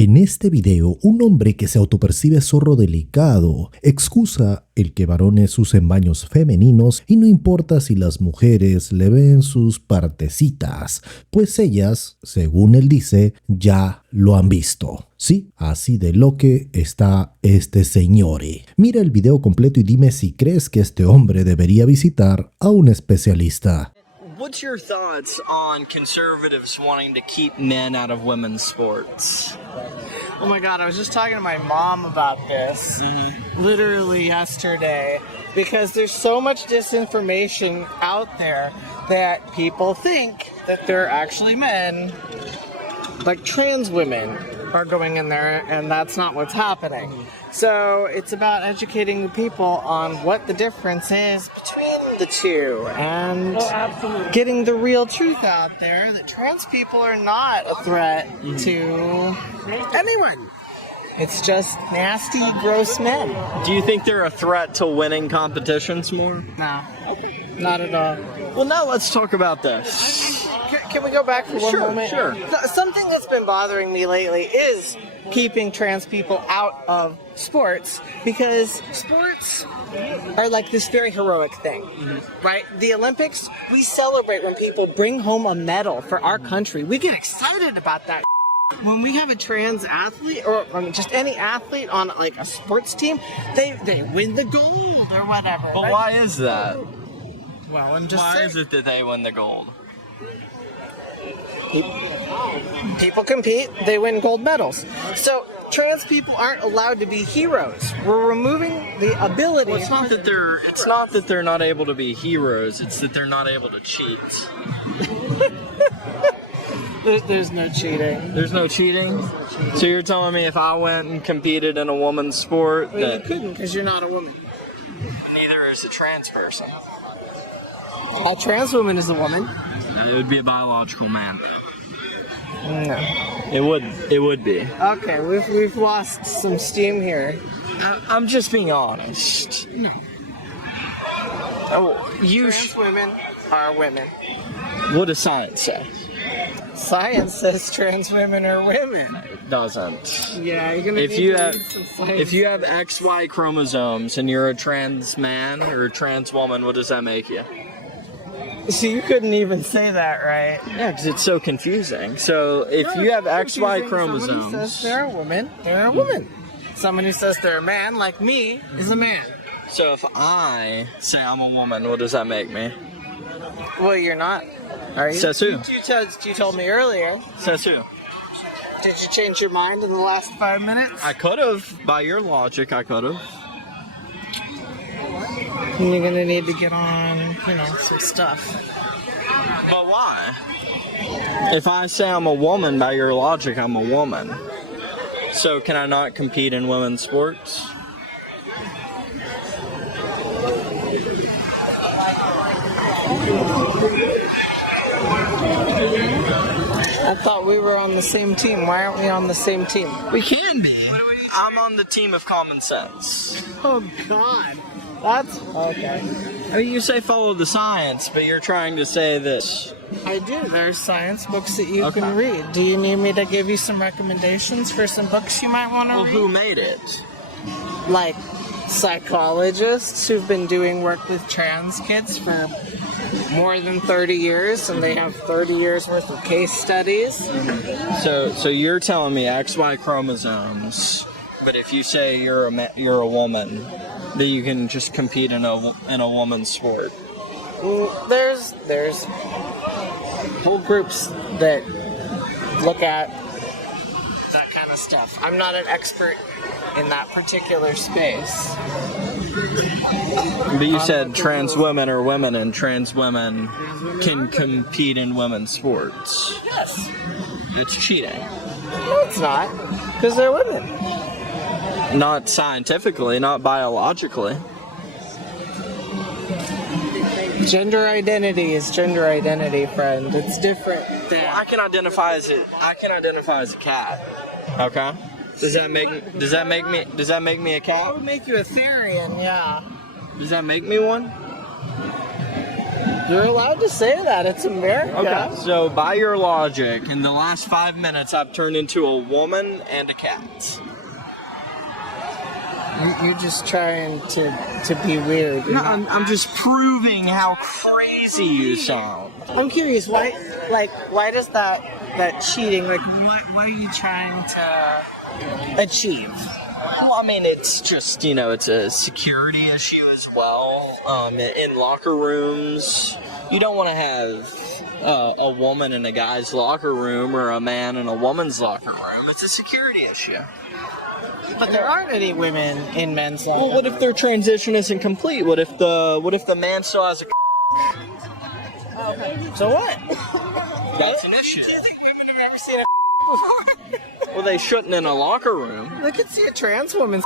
En este video, un hombre que se autopercibe zorro delicado excusa el que varones usen baños femeninos y no importa si las mujeres le ven sus partecitas, pues ellas, según él dice, ya lo han visto. Sí, así de lo que está este señor. Mira el video completo y dime si crees que este hombre debería visitar a un especialista. What's your thoughts on conservatives wanting to keep men out of women's sports? Oh my god, I was just talking to my mom about this literally yesterday because there's so much disinformation out there that people think that they're actually men, like trans women are going in there, and that's not what's happening. So it's about educating the people on what the difference is between the two and getting the real truth out there that trans people are not a threat to anyone. It's just nasty, gross men. Do you think they're a threat to winning competitions more? No, not at all. Well, now let's talk about this. Can we go back for one moment? Sure. Something that's been bothering me lately is keeping trans people out of sports, because sports are like this very heroic thing, right? The Olympics, we celebrate when people bring home a medal for our country. We get excited about that. When we have a trans athlete, or I mean, just any athlete on like a sports team, they win the gold or whatever. But right? why is that? Well, I'm just Why saying. is it that they win the gold? People compete, they win gold medals. So trans people aren't allowed to be heroes. We're removing the ability. Well, it's not that they're not able to be heroes. It's that they're not able to cheat. There's no cheating. There's no cheating? So you're telling me if I went and competed in a woman's sport Well, you that couldn't because you're not a woman. neither is a trans person? A trans woman is a woman. It would be a biological man. No. It would be. Okay, we've lost some steam here. I'm just being honest. No. Oh, Trans women are women. What does science say? Science says trans women are women. It doesn't. Yeah, you're gonna If need you to have read some science. if you have XY chromosomes and you're a trans man or a trans woman, what does that make you? So you couldn't even say that right. Yeah, because it's so confusing. So if you have XY Someone who chromosomes, says they're a woman, they're a woman. Someone who says they're a man, like me, is a man. so if I say I'm a woman, what does that make me? Well, you're not. Are you? Says who? You told me earlier. Says who? Did you change your mind in the last 5 minutes? I could have. By your logic, I could have. And you're gonna need to get on, some stuff. But why? If I say I'm a woman, by your logic, I'm a woman. So can I not compete in women's sports? I thought we were on the same team. Why aren't we on the same team? We can be. I'm on the team of common sense. Oh, God. That's okay. I mean, you say follow the science, but you're trying to say this. I do. There's science books that you Okay. can read. Do you need me to give you some recommendations for some books you might want to Well, read? who made it? Like psychologists who've been doing work with trans kids for more than 30 years, and they have 30 years worth of case studies. So you're telling me XY chromosomes, but if you say you're a woman, that you can just compete in a woman's sport. There's whole groups that look at that kind of stuff. I'm not an expert in that particular space. But you said trans women are women, and trans women can compete in women's sports. Yes. It's cheating. No, it's not. Because they're women. Not scientifically, not biologically. Gender identity is gender identity, friend. It's different than... I can identify as a cat. Okay. Does that make me a That cat? would make you a Therian, yeah. Does that make me one? You're allowed to say that. It's America. Okay. So by your logic, in the last 5 minutes, I've turned into a woman and a cat. You're just trying to be weird. No, I'm just proving how crazy you sound. I'm curious, why does that cheating, like, what are you trying to achieve? Well, I mean, it's just, you know, it's a security issue as well. In locker rooms, you don't want to have a woman in a guy's locker room or a man in a woman's locker room. It's a security issue. But there aren't any women in men's locker rooms. Well, what if their transition isn't complete? What if the man still has a So what? That's an issue. Do you think women have ever seen a before? Well, they shouldn't in a locker room. They could see a trans woman's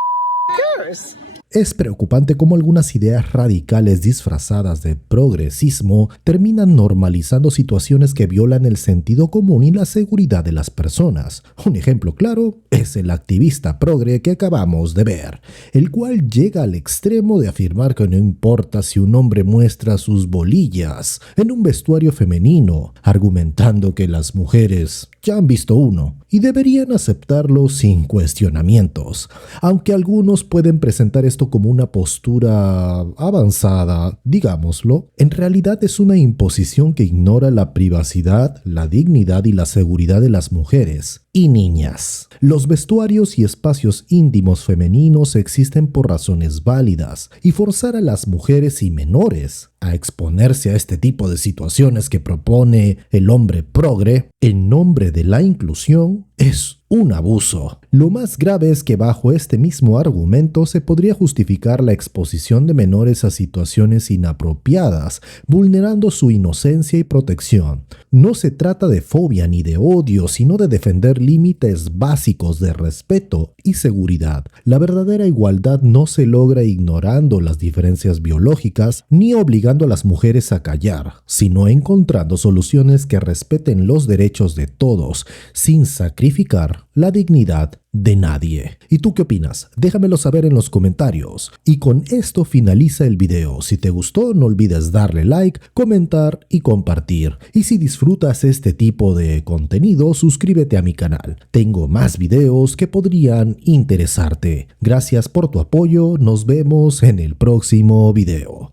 cares. Es preocupante cómo algunas ideas radicales disfrazadas de progresismo terminan normalizando situaciones que violan el sentido común y la seguridad de las personas. Un ejemplo claro es el activista progre que acabamos de ver, el cual llega al extremo de afirmar que no importa si un hombre muestra sus bolillas en un vestuario femenino, argumentando que las mujeres ya han visto uno y deberían aceptarlo sin cuestionamientos, aunque algunos pueden presentar esto como una postura avanzada, digámoslo, en realidad es una imposición que ignora la privacidad, la dignidad y la seguridad de las mujeres y niñas. Los vestuarios y espacios íntimos femeninos existen por razones válidas, y forzar a las mujeres y menores a exponerse a este tipo de situaciones que propone el hombre progre en nombre de la inclusión es un abuso. Lo más grave es que bajo este mismo argumento se podría justificar la exposición de menores a situaciones inapropiadas, vulnerando su inocencia y protección. No se trata de fobia ni de odio, sino de defender límites básicos de respeto y seguridad. La verdadera igualdad no se logra ignorando las diferencias biológicas ni obligando a las mujeres a callar, sino encontrando soluciones que respeten los derechos de todos, sin sacrificar la dignidad de nadie. ¿Y tú qué opinas? Déjamelo saber en los comentarios. Y con esto finaliza el video. Si te gustó, no olvides darle like, comentar y compartir. Y si disfrutas este tipo de contenido, suscríbete a mi canal. Tengo más videos que podrían interesarte. Gracias por tu apoyo. Nos vemos en el próximo video.